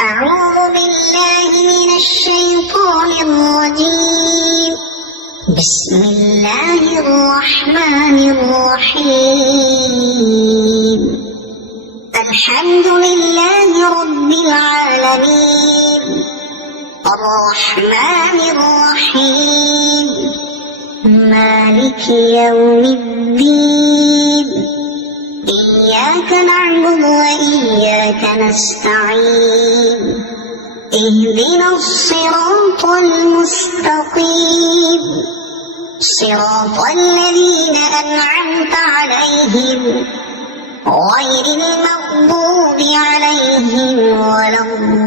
أعوذ بالله من الشيطان الرجيم. بسم الله الرحمن الرحيم. الحمد لله رب العالمين، الرحمن الرحيم، مالك يوم الدين. إياك نعبد وإياك نستعين. اهدنا الصراط المستقيم، صراط الذين أنعمت عليهم غير المغضوب عليهم ولا الضالين.